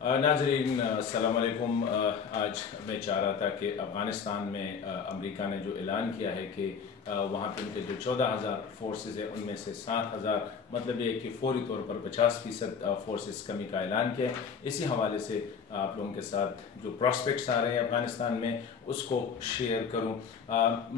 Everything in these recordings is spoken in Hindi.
नाज़रीन अस्सलाम वालेकुम। आज मैं चाह रहा था कि अफ़गानिस्तान में अमेरिका ने जो ऐलान किया है कि वहाँ पे उनके जो 14,000 फोर्सेस है उनमें से 7,000 मतलब ये कि फौरी तौर पर 50% फोर्सेस कमी का ऐलान किया है। इसी हवाले से आप लोगों के साथ जो प्रॉस्पेक्ट्स आ रहे हैं अफ़गानिस्तान में उसको शेयर करूं।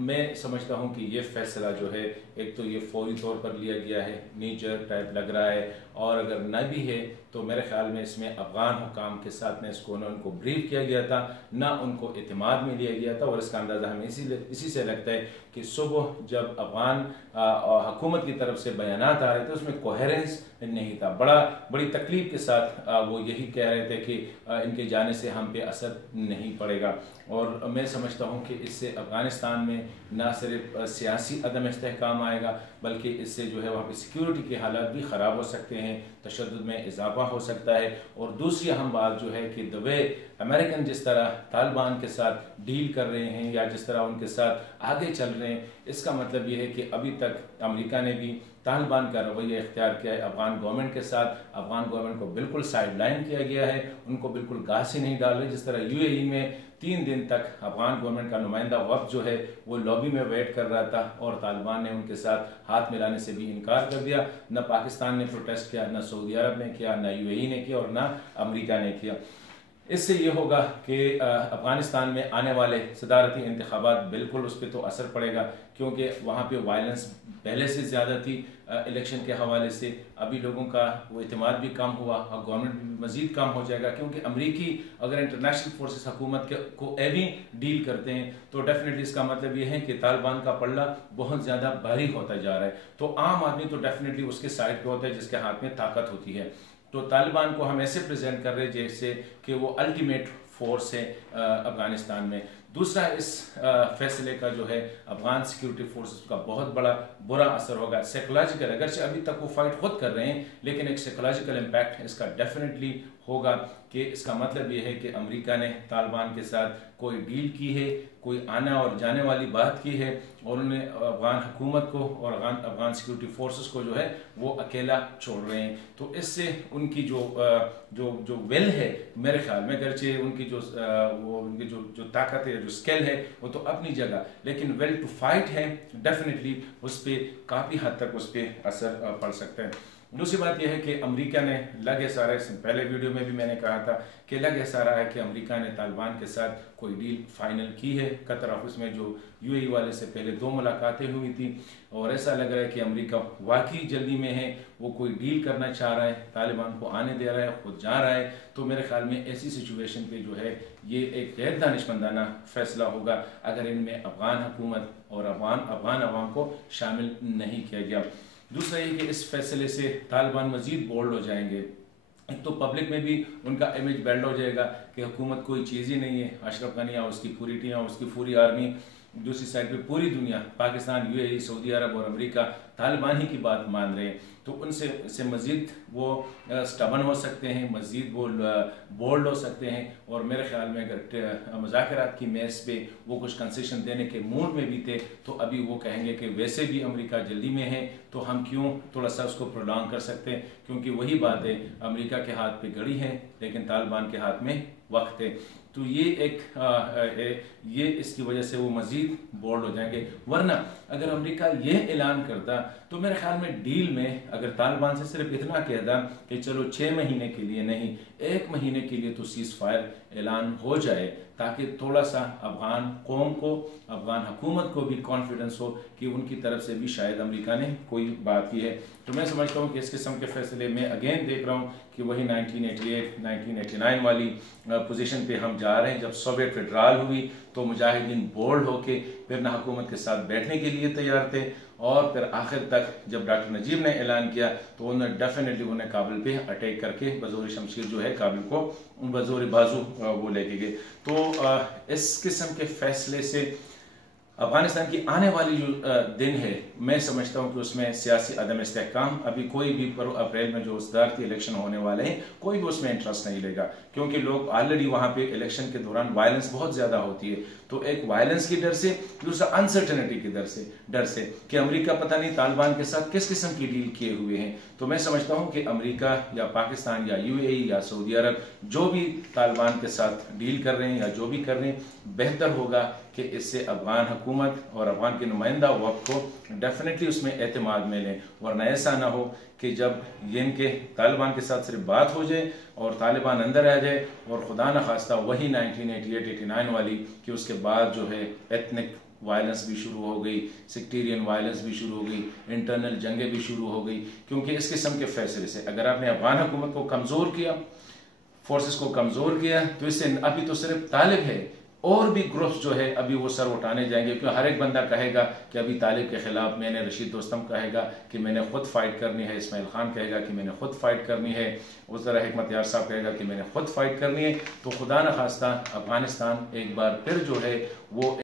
मैं समझता हूं कि ये फ़ैसला जो है एक तो ये फौरी तौर पर लिया गया है, नी जर्क टाइप लग रहा है, और अगर न भी है तो मेरे ख्याल में इसमें अफ़गान हुकाम के साथ न उनको ब्रीफ किया गया था, ना उनको एतमाद में लिया गया था। और इसका अंदाज़ा हमें इसी से लगता है कि सुबह जब अफ़गान हुकूमत की तरफ से बयानात आ रहे थे उसमें कोहेरेंस नहीं था। बड़ी तकलीफ के साथ वो यही कह रहे थे कि इनके जाने से हम पे असर नहीं पड़ेगा। और मैं समझता हूँ कि इससे अफ़गानिस्तान में ना सिर्फ सियासी अदम इस्तेहकाम आएगा बल्कि इससे जो है वहाँ पे सिक्योरिटी के हालात भी ख़राब हो सकते हैं, तशद्दुद में इजाफा हो सकता है। और दूसरी अहम बात जो है कि द वे अमेरिकन जिस तरह तालिबान के साथ डील कर रहे हैं या जिस तरह उनके साथ आगे चल रहे हैं, इसका मतलब ये है कि अभी तक अमेरिका ने भी तालिबान का रवैया इख्तियार किया है अफ़गान गवर्नमेंट के साथ। अफ़गान गवर्नमेंट को बिल्कुल साइड लाइन किया गया है, उनको बिल्कुल घास ही नहीं डाल रहे। जिस तरह यूएई में 3 दिन तक अफ़गान गवर्नमेंट का नुमाइंदा वक्त जो है वो लॉबी में वेट कर रहा था और तालिबान ने उनके साथ हाथ मिलाने से भी इनकार कर दिया। न पाकिस्तान ने प्रोटेस्ट किया, न सऊदी अरब ने किया, न यूएई ने किया और न अमेरिका ने किया। इससे ये होगा कि अफ़गानिस्तान में आने वाले सदारती इंतखाबात बिल्कुल उस पर तो असर पड़ेगा, क्योंकि वहाँ पे वायलेंस पहले से ज़्यादा थी इलेक्शन के हवाले से। अभी लोगों का वो एतमाद भी कम हुआ और गवर्नमेंट भी मज़ीद कम हो जाएगा, क्योंकि अमरीकी अगर इंटरनेशनल फोर्सेस हुकूमत को एवी डील करते हैं तो डेफिनेटली इसका मतलब ये है कि तालिबान का पल्ला बहुत ज़्यादा भारी होता जा रहा है। तो आम आदमी तो डेफिनेटली उसके साइड पर होता है जिसके हाथ में ताकत होती है। तो तालिबान को हम ऐसे प्रेजेंट कर रहे हैं जैसे कि वो अल्टीमेट फोर्स है अफगानिस्तान में। दूसरा, इस फैसले का जो है अफगान सिक्योरिटी फोर्सेस का बहुत बड़ा बुरा असर होगा साइकोलॉजिकल। अगरचे अभी तक वो फाइट खुद कर रहे हैं लेकिन एक साइकोलॉजिकल इम्पैक्ट इसका डेफिनेटली होगा कि इसका मतलब ये है कि अमेरिका ने तालिबान के साथ कोई डील की है, कोई आना और जाने वाली बात की है और उन्हें अफगान हुकूमत को और अफगान सिक्योरिटी फोर्सेस को जो है वो अकेला छोड़ रहे हैं। तो इससे उनकी जो वेल है मेरे ख्याल में, अगरचे उनकी उनकी जो ताकत है, जो स्किल है वो तो अपनी जगह, लेकिन वेल टू फाइट है डेफिनेटली उस पर काफ़ी हद तक उस पर असर पड़ सकता है। दूसरी बात यह है कि अमेरिका ने लगे सारा, पहले वीडियो में भी मैंने कहा था कि लगे सारा है कि अमेरिका ने तालिबान के साथ कोई डील फाइनल की है। कतर ऑफिस में जो यूएई वाले से पहले 2 मुलाकातें हुई थी और ऐसा लग रहा है कि अमेरिका वाकई जल्दी में है, वो कोई डील करना चाह रहा है, तालिबान को आने दे रहा है, खुद जा रहा है। तो मेरे ख्याल में ऐसी सिचुएशन पे जो है ये एक गैर दानिशमंदाना फैसला होगा अगर इनमें अफगान हुकूमत और अफगान अवाम को शामिल नहीं किया गया। दूसरा ये कि इस फैसले से तालिबान मजीद बोल्ड हो जाएंगे। एक तो पब्लिक में भी उनका इमेज बिल्ड हो जाएगा कि हुकूमत कोई चीज़ ही नहीं है, अशरफ गनी और उसकी पूरी टीम और उसकी पूरी आर्मी, दूसरी साइड पे पूरी दुनिया पाकिस्तान, यूएई, सऊदी अरब और अमेरिका तालिबान ही की बात मान रहे हैं। तो उनसे मज़ीद वो स्टबन हो सकते हैं, मज़ीद वो बोल्ड हो सकते हैं। और मेरे ख्याल में अगर मुज़ाकरात की मेज़ पे वो कुछ कंसेशन देने के मूड में भी थे तो अभी वो कहेंगे कि वैसे भी अमेरिका जल्दी में है तो हम क्यों थोड़ा सा उसको प्रोलॉन्ग कर सकते हैं, क्योंकि वही बात है, अमेरिका के हाथ पे घड़ी है लेकिन तालिबान के हाथ में वक्त है। तो ये इसकी वजह से वो मज़ीद बोल्ड हो जाएंगे। वरना अगर अमेरिका ये ऐलान करता तो मेरे ख्याल में डील में अगर तालिबान से सिर्फ इतना कहता कि चलो 6 महीने के लिए नहीं, 1 महीने के लिए तो सीज़ फायर ऐलान हो जाए, ताकि थोड़ा सा अफगान कौम को, अफगान हुकूमत को भी कॉन्फिडेंस हो कि उनकी तरफ से भी शायद अमेरिका ने कोई बात की है। तो मैं समझता हूँ कि इस किस्म के फैसले में अगेन देख रहा हूँ कि वही 1988 1989 वाली पोजीशन पे हम जा रहे हैं। जब सोवियत फेडराल हुई तो मुजाहिदीन बोल्ड होके फिर ना हुकूमत के साथ बैठने के लिए तैयार थे और फिर आखिर तक जब डॉक्टर नजीब ने ऐलान किया तो उन्होंने डेफिनेटली उन्हें काबिल पे अटैक करके बजोर शमशीर जो है काबिल को बजोर बाजू वो लेके गए। तो इस किस्म के फैसले से अफगानिस्तान की आने वाली जो दिन है मैं समझता हूँ कि उसमें सियासी अदम इस्तेहकाम, अभी कोई भी अप्रैल में जो सदारती इलेक्शन होने वाले हैं कोई भी उसमें इंटरेस्ट नहीं लेगा, क्योंकि लोग ऑलरेडी वहाँ पे इलेक्शन के दौरान वायलेंस बहुत ज़्यादा होती है। तो एक वायलेंस की डर से, दूसरा अनसर्टेनिटी की डर से कि अमेरिका पता नहीं तालिबान के साथ किस किस्म की डील किए हुए हैं। तो मैं समझता हूँ कि अमेरिका या पाकिस्तान या यूएई या सऊदी अरब जो भी तालिबान के साथ डील कर रहे हैं या जो भी कर रहे हैं, बेहतर होगा कि इससे अफगान हुकूमत और अफगान के नुमाइंदा वक्त को डेफिनेटली उसमें एतमाद में लें, वरना ऐसा ना हो कि जब ये इनके तालिबान के साथ सिर्फ बात हो जाए और तालिबान अंदर आ जाए और खुदा न खास्ता वही 1988-89 वाली कि उसके बाद जो है एथनिक वायलेंस भी शुरू हो गई, सेक्टेरियन वायलेंस भी शुरू हो गई, इंटरनल जंगें भी शुरू हो गई। क्योंकि इस किस्म के फैसले से अगर आपने अफगान हुकूमत को कमज़ोर किया, फोर्सेस को कमज़ोर किया, तो इससे अभी तो सिर्फ तालिब है, और भी ग्रुप्स जो है अभी वो सर उठाने जाएंगे। क्योंकि हर एक बंदा कहेगा कि अभी तालिब के खिलाफ मैंने, रशीद दोस्तम कहेगा कि मैंने खुद फाइट करनी है, इस्माइल खान कहेगा कि मैंने खुद फाइट करनी है, उस तरह हिकमत यार साहब कहेगा कि मैंने खुद फाइट करनी है। तो खुदा न खास्ता अफगानिस्तान एक बार फिर जो है वो